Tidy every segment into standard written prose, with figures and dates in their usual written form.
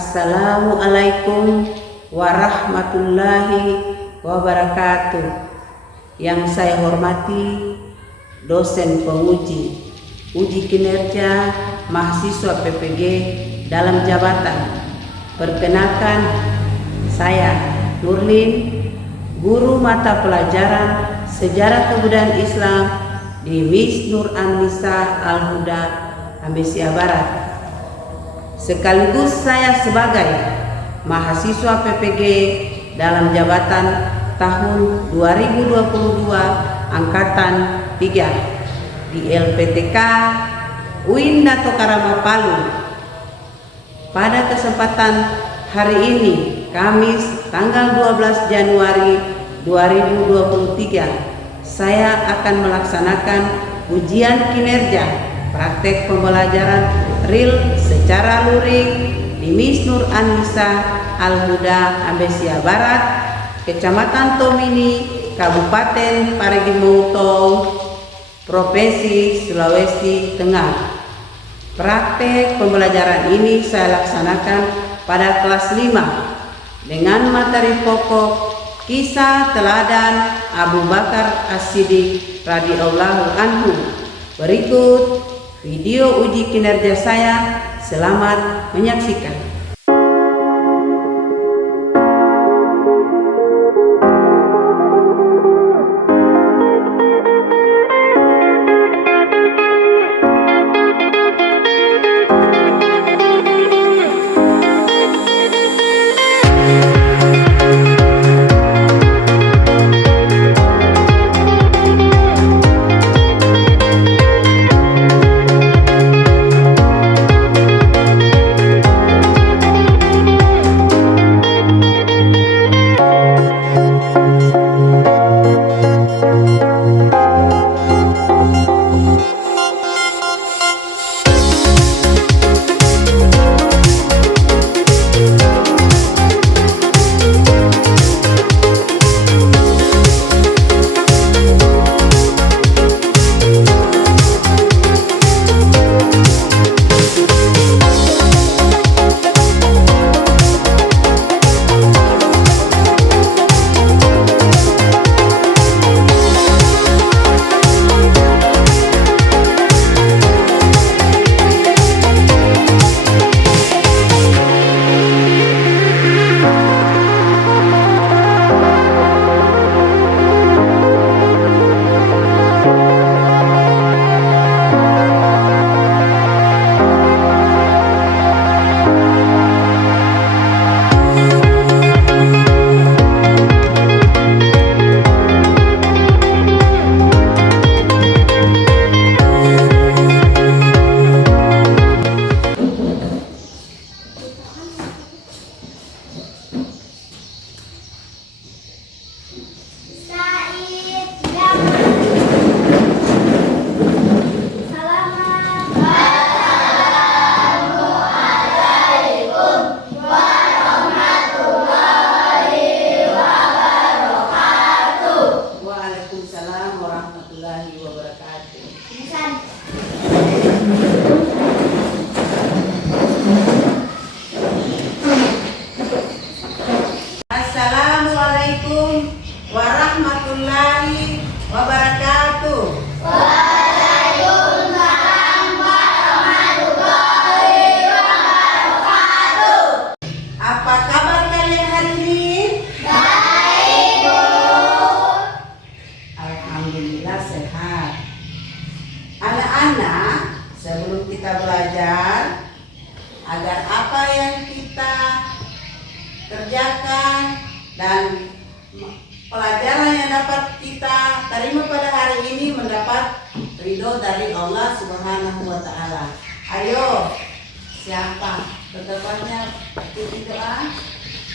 Assalamualaikum warahmatullahi wabarakatuh. Yang saya hormati dosen penguji uji kinerja mahasiswa PPG dalam jabatan. Perkenalkan, saya Nurlin, guru mata pelajaran Sejarah Kebudayaan Islam di Miss Nur An-Nisa Al-Huda, Ambesia Barat. Sekaligus saya sebagai mahasiswa PPG dalam jabatan tahun 2022 angkatan 3 di LPTK UIN Dato Karama Palu. Pada kesempatan hari ini, Kamis tanggal 12 Januari 2023, saya akan melaksanakan ujian kinerja praktek pembelajaran real secara luring di Miss Nur An-Nisa Al-Huda, Ambesia Barat, Kecamatan Tomini, Kabupaten Parigi Mutong, Provinsi Sulawesi Tengah. Praktek pembelajaran ini saya laksanakan pada kelas 5 dengan materi pokok kisah teladan Abu Bakar As-Siddiq radhiyallahu anhu. Berikut video uji kinerja saya. Selamat menyaksikan. Assalamualaikum warahmatullahi wabarakatuh. Waalaikumsalam warahmatullahi wabarakatuh. Apa kabar kalian hari ini? Baik, Bu. Alhamdulillah sehat. Anak-anak, sebelum kita belajar, agar apa yang kita kerjakan dan pelajaran yang dapat kita terima pada hari ini mendapat ridho dari Allah Subhanahu wa Ta'ala. Ayo, siapa? Tetapnya ikuti doa.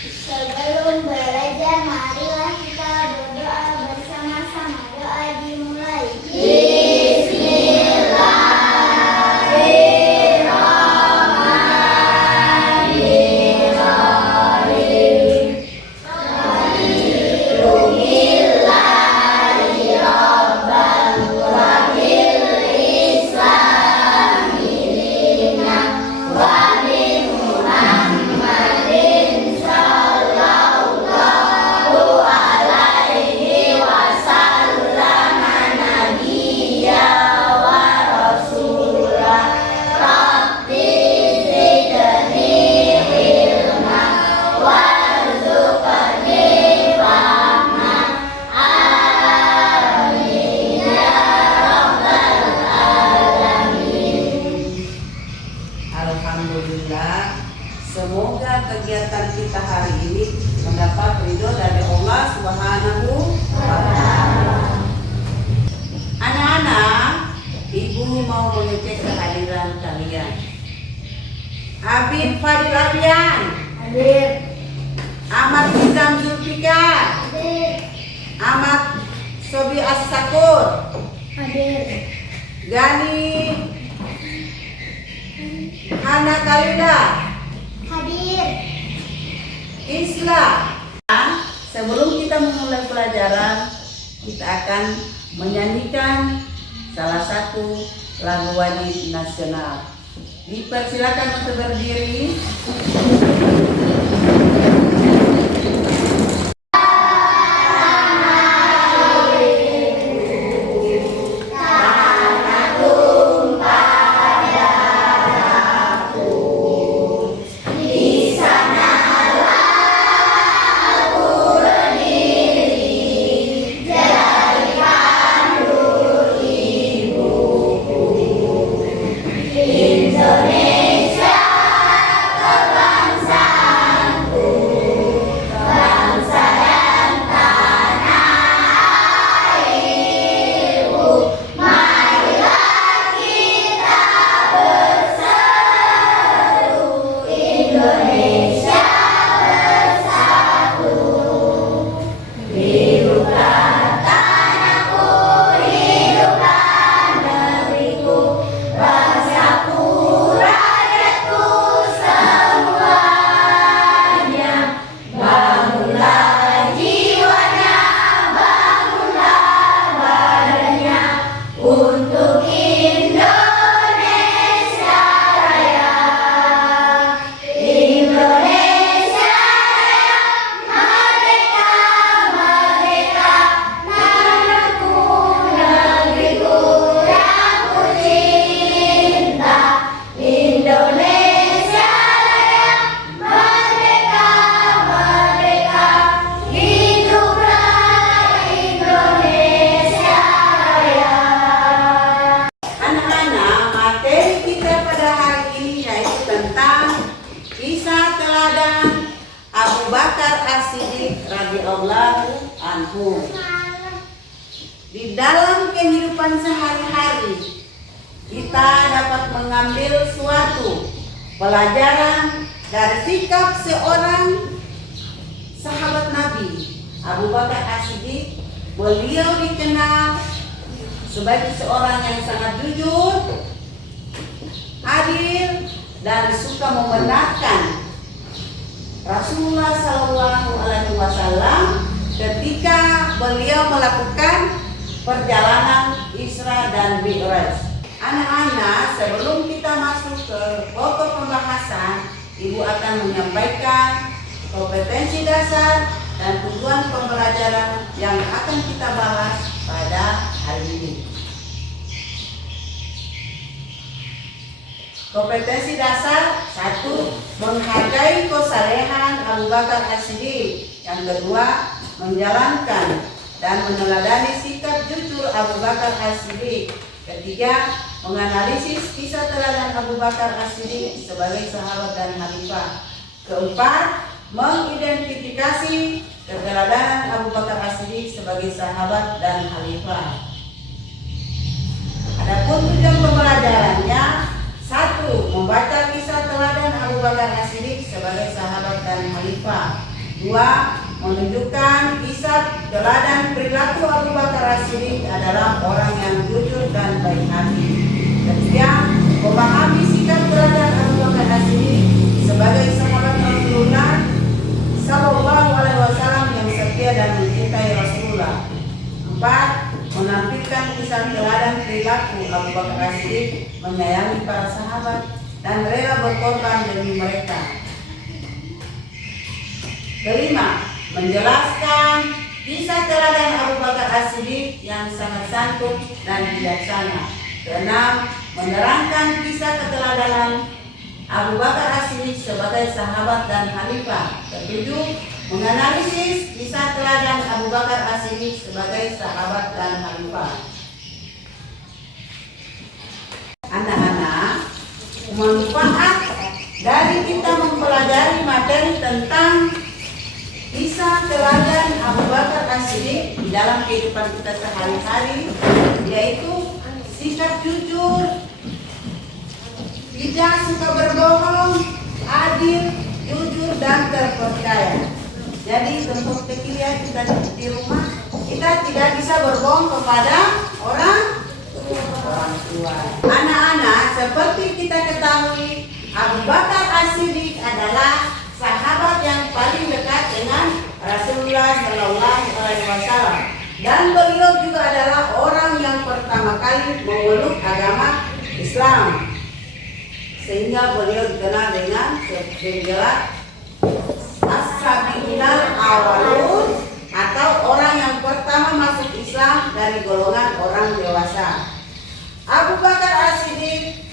Sebelum belajar, marilah kita berdoa bersama-sama. Doa dimulai. Bismillahirrahmanirrahim. Semoga kegiatan kita hari ini mendapat ridho dari Allah Subhanahu wa Ta'ala. Anak-anak, Ibu mau mengecek kehadiran kalian. Habib Fadil Abian, Hadir. Ahmad Nizam Zulfikar, Hadir. Ahmad Sobi As-Sakur, Hadir. Gani Hana Kalida, Hadir. Isla. Sebelum kita memulai pelajaran, kita akan menyanyikan salah satu lagu wajib nasional. Dipersilakan untuk berdiri. Abu Bakar As-Siddiq radhiyallahu anhu. Di dalam kehidupan sehari-hari kita dapat mengambil suatu pelajaran dari sikap seorang sahabat Nabi Abu Bakar As-Siddiq. Beliau dikenal sebagai seorang yang sangat jujur, adil, dan suka membenarkan Rasulullah Shallallahu Alaihi Wasallam ketika beliau melakukan perjalanan Isra dan Mi'raj. Anak-anak, sebelum kita masuk ke pokok pembahasan, Ibu akan menyampaikan kompetensi dasar dan tujuan pembelajaran yang akan kita bahas pada hari ini. Kompetensi dasar: 1. Menghargai kesalehan Abu Bakar As-Siddiq. Yang kedua, menjalankan dan meneladani sikap jujur Abu Bakar As-Siddiq. Ketiga, menganalisis kisah teladan Abu Bakar As-Siddiq sebagai sahabat dan khalifah. Keempat, mengidentifikasi keteladanan Abu Bakar As-Siddiq sebagai sahabat dan khalifah. Adapun tujuan pembelajarannya: 1. Membaca kisah teladan Abu Bakar As-Siddiq sebagai sahabat dan khalifah. 2. Menunjukkan kisah teladan perilaku Abu Bakar As-Siddiq adalah orang yang jujur dan baik hati. 3. Memahami sikap teladan Abu Bakar As-Siddiq sebagai sahabat Rasulullah Sallallahu Alaihi Wasallam yang setia dan mencintai Rasulullah. 4. Menampilkan kisah teladan perilaku Abu Bakar As-Siddiq menyayangi para sahabat dan rela berkorban demi mereka. 5. Menjelaskan kisah teladan Abu Bakar As-Siddiq yang sangat santun dan bijaksana. 6. Menerangkan kisah keteladanan Abu Bakar As-Siddiq sebagai sahabat dan khalifah. 7. Menganalisis kisah teladan Abu Bakar As-Siddiq sebagai sahabat dan khalifah. Anak-anak, manfaat dari kita mempelajari mempelajari materi tentang kisah teladan Abu Bakar As-Siddiq di dalam kehidupan kita sehari-hari, yaitu sikap jujur, tidak suka berbohong, adil, jujur, dan terpercaya. Jadi untuk kecilian kita di rumah, kita tidak bisa berbohong kepada orang tua. Anak-anak, seperti kita ketahui, Abu Bakar As-Siddiq adalah sahabat yang paling dekat dengan Rasulullah Shallallahu Alaihi Wasallam, dan beliau juga adalah orang yang pertama kali memeluk agama Islam, sehingga beliau dikenal dengan gelar As-Sabiqunal Awwalun, atau orang yang pertama masuk Islam dari golongan orang dewasa. Abu Bakar As-Siddiq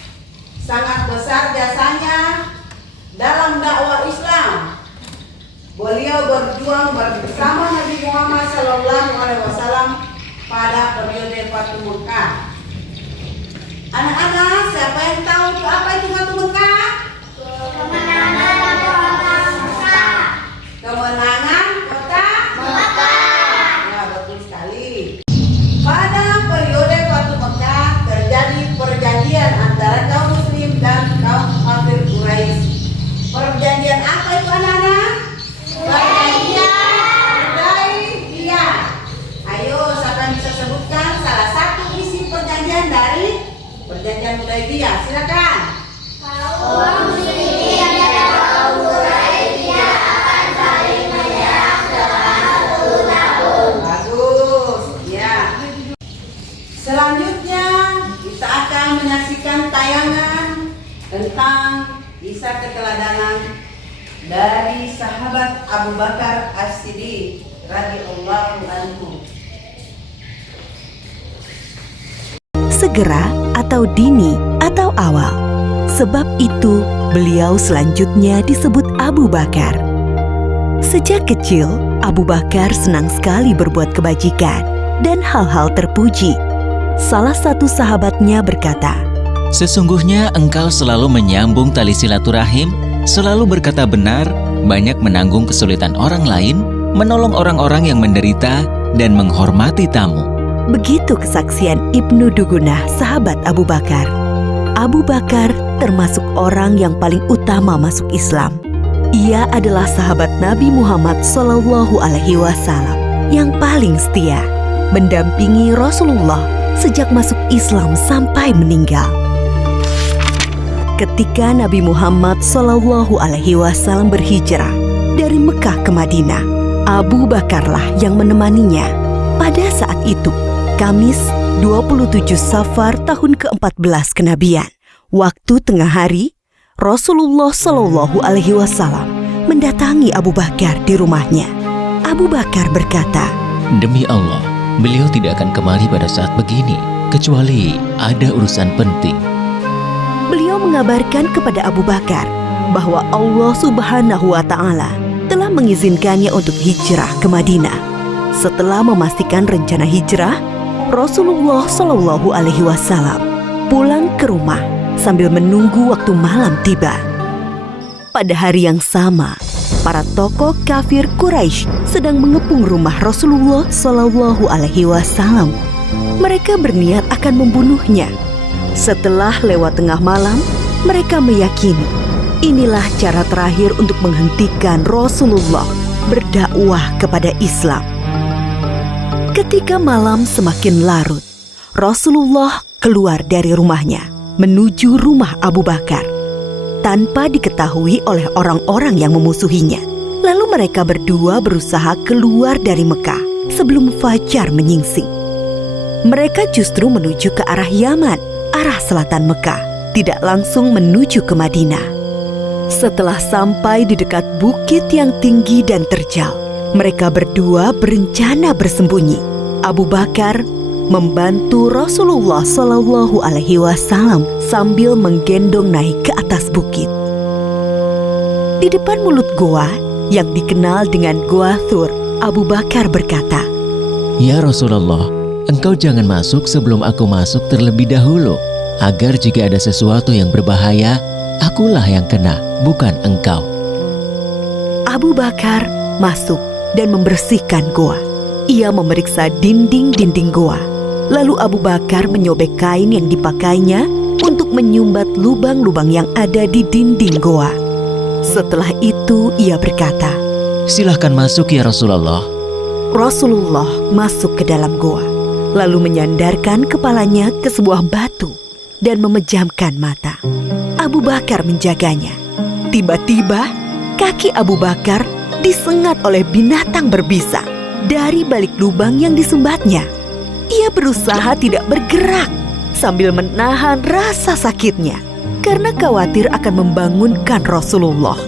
sangat besar jasanya dalam dakwah Islam. Beliau berjuang bersama Nabi Muhammad SAW pada periode Fatu Mekah. Anak-anak, siapa yang tahu apa itu Fatu Mekah? Kemenangan kota Mekah. Ya, betul sekali. Pada periode Fatu Mekah terjadi perjanjian antara kaum muslim dan kaum kafir Quraisy. Perjanjian apa itu anak-anak? Hudaybiyah. Ayo, siapa bisa sebutkan salah satu isi perjanjian dari perjanjian Hudaybiyah? Silakan. Kaum muslimin dan kaum Quraisy akan saling menyerang selama 10 tahun. Bagus, ya. Selanjutnya kita akan menyaksikan tayangan tentang kisah keteladanan dari sahabat Abu Bakar As-Siddiq radhiyallahu anhu. Segera atau dini atau awal. Sebab itu beliau selanjutnya disebut Abu Bakar. Sejak kecil, Abu Bakar senang sekali berbuat kebajikan dan hal-hal terpuji. Salah satu sahabatnya berkata, "Sesungguhnya engkau selalu menyambung tali silaturahim, selalu berkata benar, banyak menanggung kesulitan orang lain, menolong orang-orang yang menderita, dan menghormati tamu." Begitu kesaksian Ibnu Dugunah, sahabat Abu Bakar. Abu Bakar termasuk orang yang paling utama masuk Islam. Ia adalah sahabat Nabi Muhammad SAW yang paling setia, mendampingi Rasulullah sejak masuk Islam sampai meninggal. Ketika Nabi Muhammad SAW berhijrah dari Mekah ke Madinah, Abu Bakarlah yang menemaninya. Pada saat itu, Kamis 27 Safar tahun ke-14 kenabian, waktu tengah hari, Rasulullah SAW mendatangi Abu Bakar di rumahnya. Abu Bakar berkata, "Demi Allah, beliau tidak akan kembali pada saat begini, kecuali ada urusan penting." Beliau mengabarkan kepada Abu Bakar bahwa Allah Subhanahu wa Ta'ala telah mengizinkannya untuk hijrah ke Madinah. Setelah memastikan rencana hijrah, Rasulullah SAW pulang ke rumah sambil menunggu waktu malam tiba. Pada hari yang sama, para tokoh kafir Quraisy sedang mengepung rumah Rasulullah SAW. Mereka berniat akan membunuhnya. Setelah lewat tengah malam, mereka meyakini inilah cara terakhir untuk menghentikan Rasulullah berdakwah kepada Islam. Ketika malam semakin larut, Rasulullah keluar dari rumahnya menuju rumah Abu Bakar tanpa diketahui oleh orang-orang yang memusuhinya. Lalu mereka berdua berusaha keluar dari Mekah sebelum fajar menyingsing. Mereka justru menuju ke arah Yaman, arah selatan Mekah, tidak langsung menuju ke Madinah. Setelah sampai di dekat bukit yang tinggi dan terjal, mereka berdua berencana bersembunyi. Abu Bakar membantu Rasulullah SAW sambil menggendong naik ke atas bukit. Di depan mulut goa yang dikenal dengan Goa Thur, Abu Bakar berkata, "Ya Rasulullah, engkau jangan masuk sebelum aku masuk terlebih dahulu, agar jika ada sesuatu yang berbahaya, akulah yang kena, bukan engkau." Abu Bakar masuk dan membersihkan goa. Ia memeriksa dinding-dinding goa. Lalu Abu Bakar menyobek kain yang dipakainya untuk menyumbat lubang-lubang yang ada di dinding goa. Setelah itu ia berkata, "Silahkan masuk ya Rasulullah." Rasulullah masuk ke dalam goa, lalu menyandarkan kepalanya ke sebuah batu dan memejamkan mata. Abu Bakar menjaganya. Tiba-tiba, kaki Abu Bakar disengat oleh binatang berbisa dari balik lubang yang disumbatnya. Ia berusaha tidak bergerak sambil menahan rasa sakitnya karena khawatir akan membangunkan Rasulullah.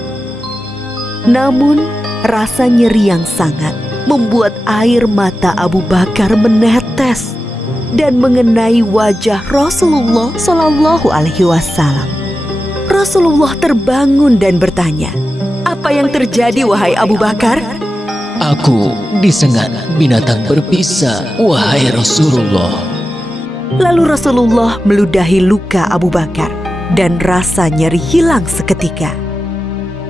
Namun, rasa nyeri yang sangat membuat air mata Abu Bakar menetes dan mengenai wajah Rasulullah Shallallahu Alaihi Wasallam. Rasulullah terbangun dan bertanya, "Apa yang terjadi, wahai Abu Bakar?" "Aku disengat binatang berbisa, wahai Rasulullah." Lalu Rasulullah meludahi luka Abu Bakar dan rasa nyeri hilang seketika.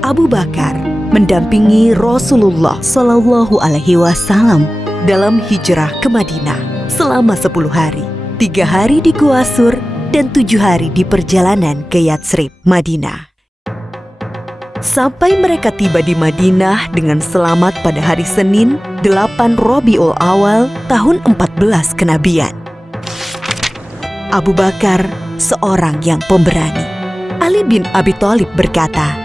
Abu Bakar mendampingi Rasulullah Shallallahu Alaihi Wasallam dalam hijrah ke Madinah selama 10 hari, 3 hari di Gua Sur dan 7 hari di perjalanan ke Yatsrib, Madinah. Sampai mereka tiba di Madinah dengan selamat pada hari Senin 8 Rabiul Awal tahun 14 kenabian. Abu Bakar seorang yang pemberani. Ali bin Abi Thalib berkata,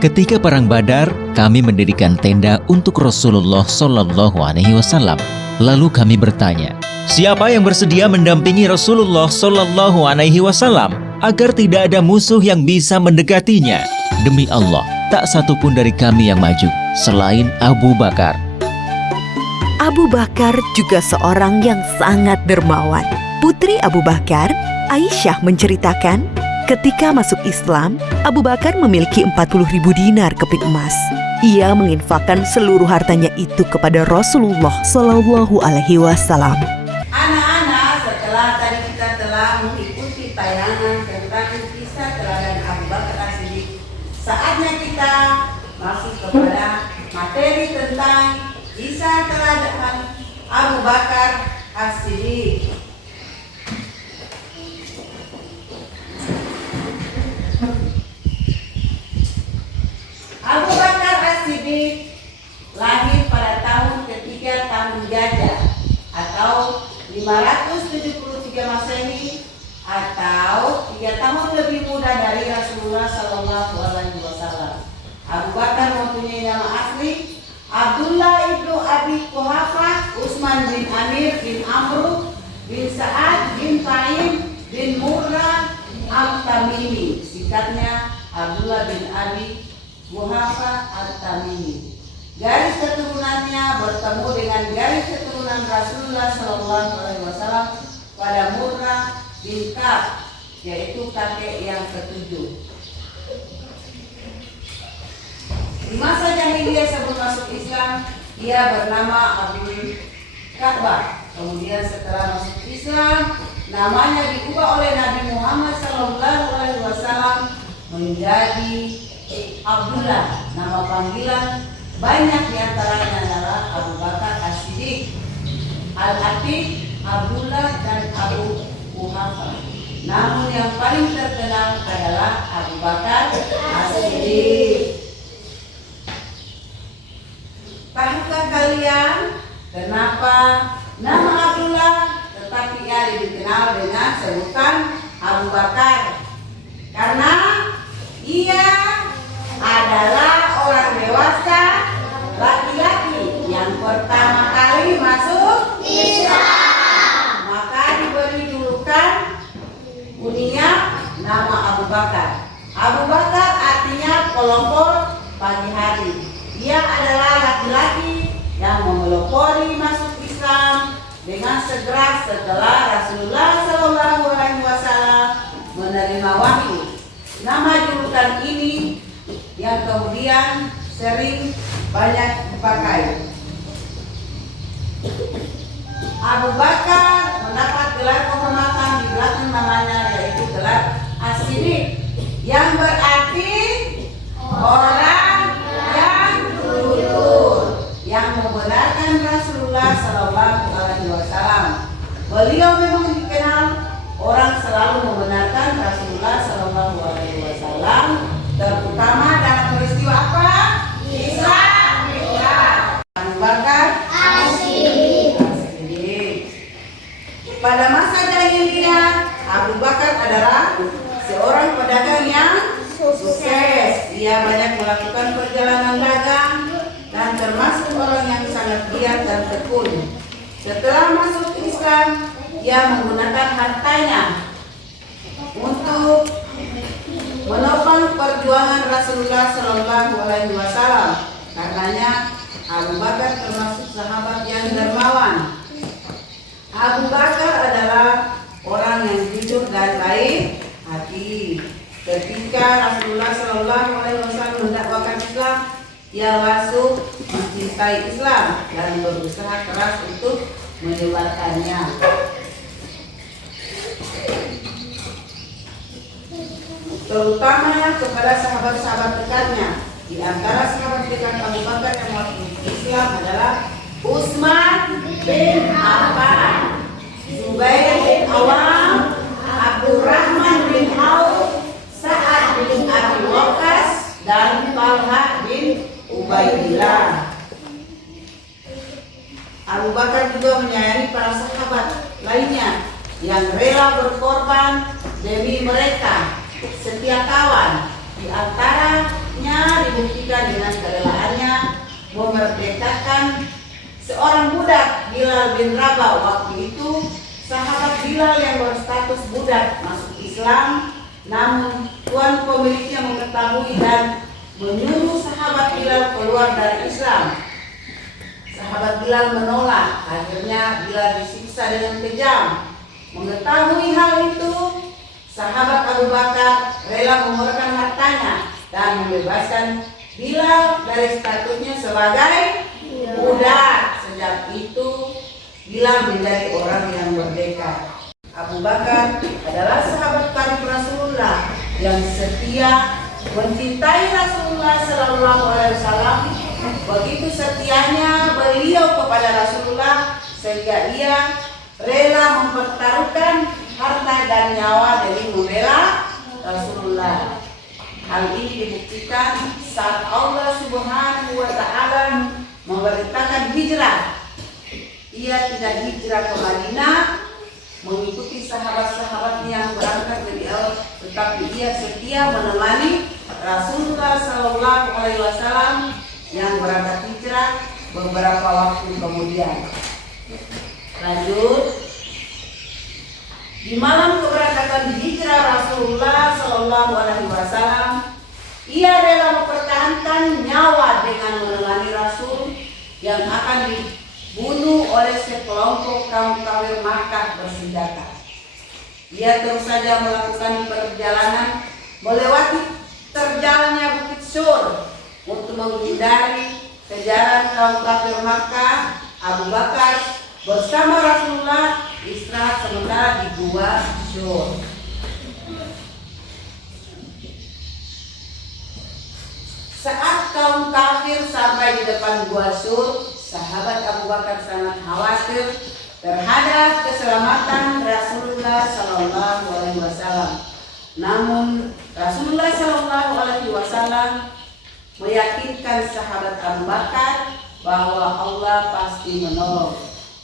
"Ketika perang Badar, kami mendirikan tenda untuk Rasulullah Shallallahu Alaihi Wasallam. Lalu kami bertanya, siapa yang bersedia mendampingi Rasulullah Shallallahu Alaihi Wasallam agar tidak ada musuh yang bisa mendekatinya? Demi Allah, tak satu pun dari kami yang maju selain Abu Bakar." Abu Bakar juga seorang yang sangat dermawan. Putri Abu Bakar, Aisyah menceritakan, ketika masuk Islam, Abu Bakar memiliki 40.000 dinar keping emas. Ia menginfakkan seluruh hartanya itu kepada Rasulullah Shallallahu Alaihi Wasallam. Anak-anak, setelah tadi kita telah mengikuti tayangan tentang kisah teladan Abu Bakar As-Siddiq, saatnya kita masuk kepada materi tentang kisah teladan Abu Bakar As-Siddiq. Abu Bakar As-Siddiq lahir pada tahun ketiga tahun Hijrah atau 573 Masehi atau 3 tahun lebih muda dari Rasulullah Shallallahu Alaihi Wasallam. Abu Bakar mempunyai nama asli Abdullah ibnu Abi Quhafah, Utsman bin Amir bin Amr bin Sa'ad bin Taim bin Murrah Al-Tamimi. Singkatnya Abdullah bin Abi Quhafah Al-Tamimi. Garis keturunannya bertemu dengan garis keturunan Rasulullah Shallallahu Alaihi Wasallam pada Murrah bin Ka'ab, yaitu kakek yang ketujuh. Di masa jahiliyah sebelum masuk Islam, ia bernama Abdul Ka'bah. Kemudian setelah masuk Islam, namanya diubah oleh Nabi Muhammad SAW menjadi Abdullah. Nama panggilan banyak diantaranya adalah Abu Bakar As-Siddiq, Al-Atiq, Abdullah dan Abu Quhafah. Namun yang paling terkenal adalah Abu Bakar As-Siddiq. Tahukah kalian kenapa nama Abdullah tetapi ia dikenal dengan sebutan Abu Bakar? Karena ia adalah orang dewasa laki-laki yang pertama kali masuk Islam. Maka diberi julukan kunyah nama Abu Bakar. Abu Bakar artinya pelopor pagi hari. Dia adalah laki-laki yang memelopori masuk Islam dengan segera setelah Rasulullah SAW menerima wahyu. Nama julukan ini yang kemudian sering banyak dipakai. Abu Bakar mendapat gelar kehormatan di belakang namanya, yaitu gelar As-Siddiq, yang berarti orang yang Ia banyak melakukan perjalanan dagang dan termasuk orang yang sangat giat dan tekun. Setelah masuk Islam, ia menggunakan hartanya untuk menopang perjuangan Rasulullah Shallallahu Alaihi Wasallam. Karenanya Abu Bakar termasuk sahabat yang dermawan. Abu Bakar adalah orang yang jujur dan baik hati. Ketika Rasulullah Shallallahu Alaihi Wasallam mendakwakan Islam, ia langsung mencintai Islam dan berusaha keras untuk menyebarkannya. Terutama kepada sahabat-sahabat dekatnya. Di antara sahabat dekat Abu Bakar yang masuk Islam adalah Utsman bin Affan, Zubair bin Awam, Abdurrahman bin Auf, Sa'ad bin Abi Waqqas, dan Talha bin Ubaidillah. Abu Bakar juga menyayangi para sahabat lainnya yang rela berkorban demi mereka. Setiap kawan di antaranya dibuktikan dengan kerelaannya memerdekakan seorang budak, Bilal bin Rabah. Waktu itu sahabat Bilal yang berstatus budak masuk Islam, namun tuan pemiliknya mengetahui dan menyuruh sahabat Bilal keluar dari Islam. Sahabat Bilal menolak, akhirnya Bilal disiksa dengan kejam. Mengetahui hal itu, sahabat Abu Bakar rela mengeluarkan hartanya dan membebaskan Bilal dari statusnya sebagai budak. Sejak itu Bilal menjadi orang yang merdeka. Abu Bakar adalah sahabat karib Rasulullah yang setia mencintai Rasulullah Sallallahu Alaihi Wasallam. Begitu setianya beliau kepada Rasulullah sehingga ia rela mempertaruhkan harta dan nyawa demi membela Rasulullah. Hal ini dibuktikan saat Allah Subhanahu wa Ta'ala memerintahkan hijrah. Ia tidak hijrah ke Madinah mengikuti sahabat-sahabatnya yang berangkat dari awal, tetapi ia setia menemani Rasulullah Sallallahu Alaihi Wasallam yang berangkat hijrah beberapa waktu kemudian. Lanjut. Di malam keberangkatan hijrah Rasulullah Shallallahu Alaihi Wasallam, ia rela mempertahankan nyawa dengan menemani Rasul yang akan dibunuh oleh sekelompok kaum kafir Makkah bersenjata. Ia terus saja melakukan perjalanan melewati terjalnya Bukit Sur untuk menghindari kejaran kaum kafir Makkah. Abu Bakar bersama Rasulullah istirahat sementara di Gua Syur. Saat kaum kafir sampai di depan Gua Syur, sahabat Abu Bakar sangat khawatir terhadap keselamatan Rasulullah Sallallahu Alaihi Wasallam. Namun Rasulullah Sallallahu Alaihi Wasallam meyakinkan sahabat Abu Bakar bahwa Allah pasti menolong.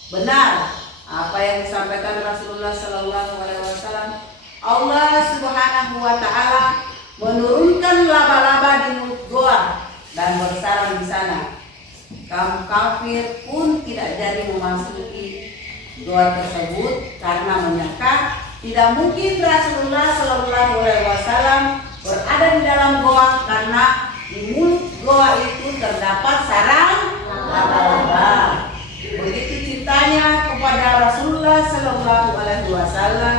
Benar apa yang disampaikan Rasulullah Sallallahu Alaihi Wasallam. Allah Subhanahu wa Ta'ala menurunkan laba-laba di mulut goa dan bersarang di sana. Kaum kafir pun tidak jadi memasuki goa tersebut karena menyangka tidak mungkin Rasulullah Sallallahu Alaihi Wasallam berada di dalam goa karena di mulut goa itu terdapat sarang laba-laba. Begitu cintanya kepada Rasulullah Sallallahu Alaihi Wasallam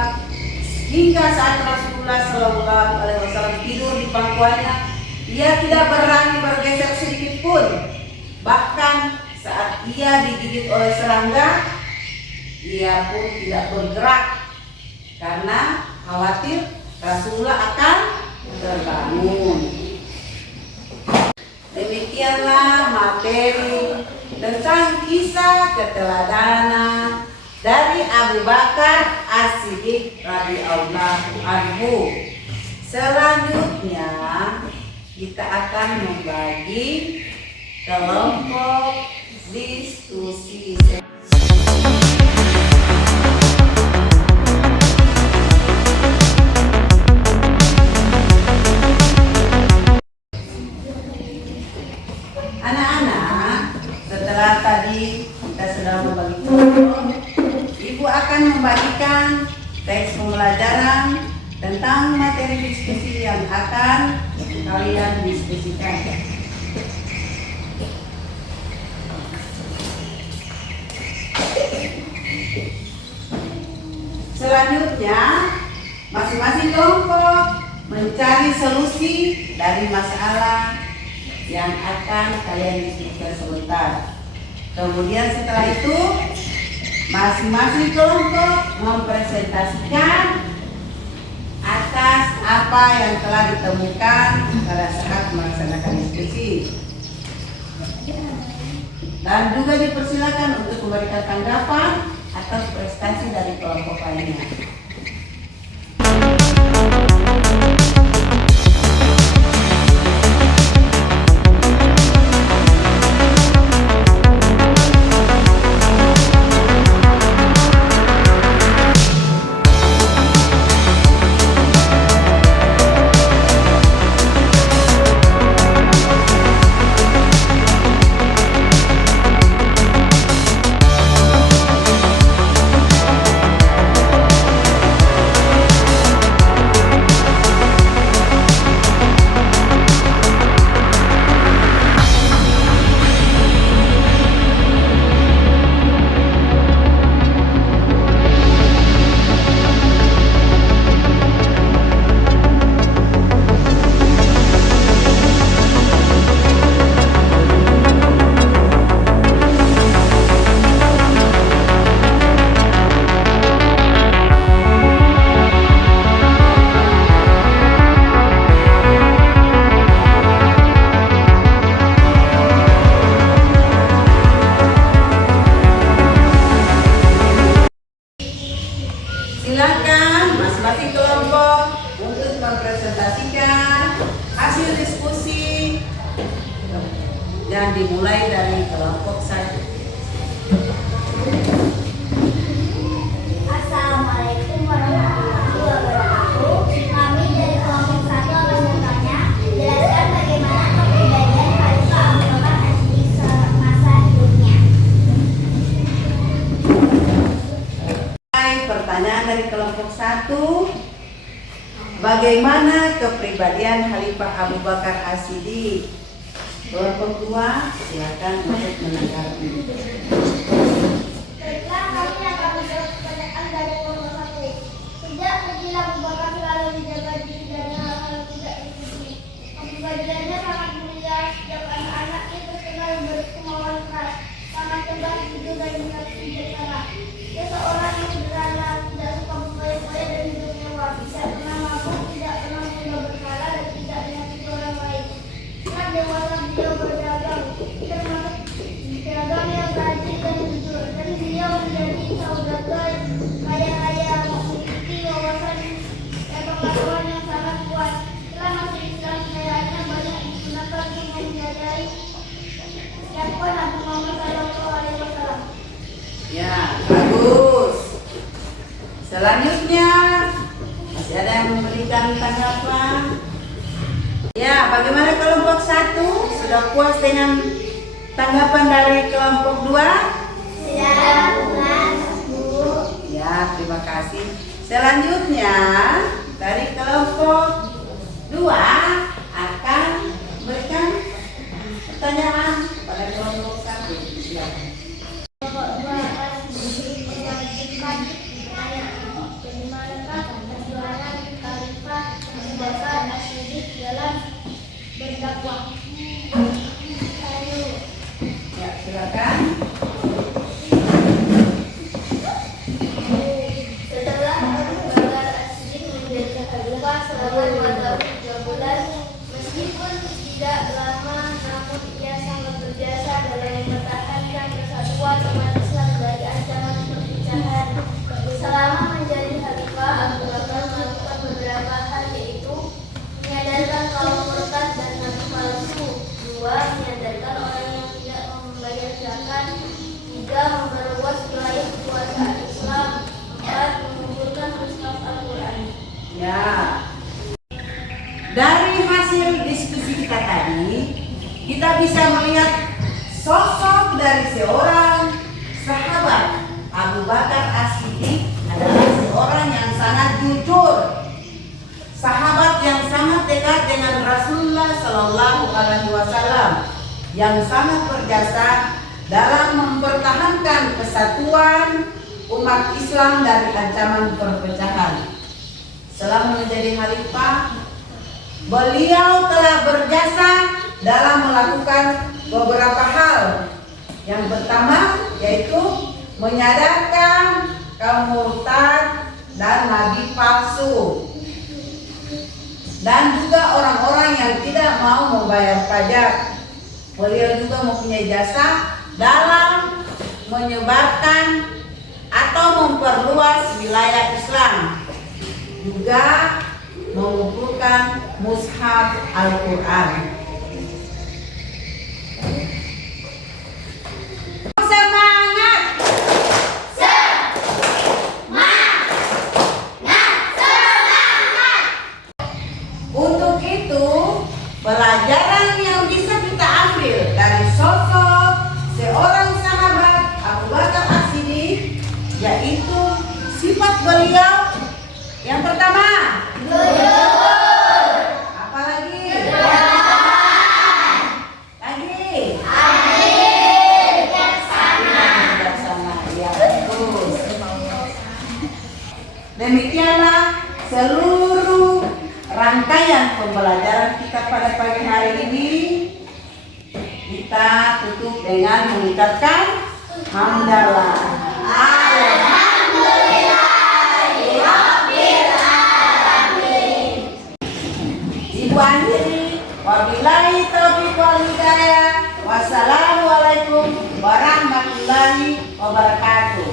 hingga saat Rasulullah Sallallahu Alaihi Wasallam tidur di pangkuannya, ia tidak berani bergeser sedikit pun. Bahkan saat ia digigit oleh serangga, ia pun tidak bergerak karena khawatir Rasulullah akan terbangun. Demikianlah materi tentang kisah keteladanan dari Abu Bakar As-Siddiq radhiyallahu anhu. Selanjutnya kita akan membagi kelompok diskusi. diskusi yang akan kalian diskusikan. Selanjutnya, masing-masing kelompok mencari solusi dari masalah yang akan kalian diskusikan sebentar. Kemudian setelah itu, masing-masing kelompok mempresentasikan atas apa yang telah ditemukan pada saat melaksanakan diskusi. Dan juga dipersilakan untuk memberikan tanggapan atas prestasi dari kelompok lainnya. Silakan masing-masing kelompok untuk mempresentasikan hasil diskusi dan dimulai dari kelompok 1. Assalamualaikum warahmatullahi wabarakatuh. Kami dari kelompok 1 akan bertanya, jelaskan bagaimana kepribadian Khalifah Abu Bakar As-Siddiq semasa hidupnya. Pertanyaan dari kelompok 1. Bagaimana kepribadian Khalifah Abu Bakar As-Siddiq? Kelompok 2, silakan untuk menanggapi. Baiklah, kami akan menjawab pertanyaan dari kelompok 1. Sejak kecil Abu Bakar selalu menjaga diri dari hal-hal yang tidak diinginkan. Kepribadiannya sangat mulia. Sejak anak-anak dia terkenal berkemauan keras, sangat tegas, jujur dan bijaksana. Dia seorang yang sederhana, tidak suka berfoya-foya dan hidup mewah, tidak pernah mabuk, tidak pernah mudah bersalah dan tidak menyakiti orang lain. Saat dewasa beliau berdagang, termasuk dagang yang rajin dan jujur, dan beliau menjadi saudagar kaya raya, memiliki wawasan dan pengetahuan yang sangat kuat. Setelah masuk Islam, kekayaannya banyak digunakan untuk menjadai dakwah Nabi Muhammad SAW. Ya, bagus. Selanjutnya, masih ada yang memberikan tanggapan? Ya, bagaimana kelompok 1? Sudah puas dengan tanggapan dari kelompok 2? Sudah puas, Bu. Ya, terima kasih. Selanjutnya, dari kelompok 2 akan memberikan pertanyaan kepada kelompok 1. Silakan. Berdakwah. Ya, silakan. Setelah Abu Bakar As-Siddiq menjadi khalifah selama 2 tahun 3 bulan, meskipun tidak lama, namun ia sangat berjasa dalam mempertahankan persatuan umat Islam dari ancaman perpecahan. Selama menjadi khalifah, Abu Bakar melakukan beberapa hal, yaitu menyadarkan kaum murtad dan nabi palsu, 2. menyadarkan orang yang tidak membayar zakat, 3. memperluas wilayah kekuasaan Islam, 4. mengumpulkan mushaf Al-Quran. Ya. Dari hasil diskusi kita tadi, kita bisa melihat sosok dari seorang sahabat Abu Bakar As-Siddiq adalah seorang yang sangat jujur. Sahabat Rasulullah Shallallahu Alaihi Wasallam yang sangat berjasa dalam mempertahankan kesatuan umat Islam dari ancaman perpecahan. Selama menjadi khalifah, beliau telah berjasa dalam melakukan beberapa hal. Yang pertama yaitu menyadarkan kaum murtad dan nabi palsu, dan juga orang-orang yang tidak mau membayar pajak. Beliau juga mempunyai jasa dalam menyebarkan atau memperluas wilayah Islam, juga mengumpulkan mushaf Al-Quran. Semangat! Untuk itu, pelajaran yang bisa kita ambil dari sosok seorang sahabat Abu Bakar As-Siddiq yaitu sifat beliau yang pertama, apa lagi? Bijaksana. Ya, terus. Demikianlah seluruh rangkaian pembelajaran kita pada pagi hari ini. Kita tutup dengan mengucapkan hamdalah. Ibu Andri, wabillahi taufiq wal hidayah. Wassalamualaikum warahmatullahi wabarakatuh.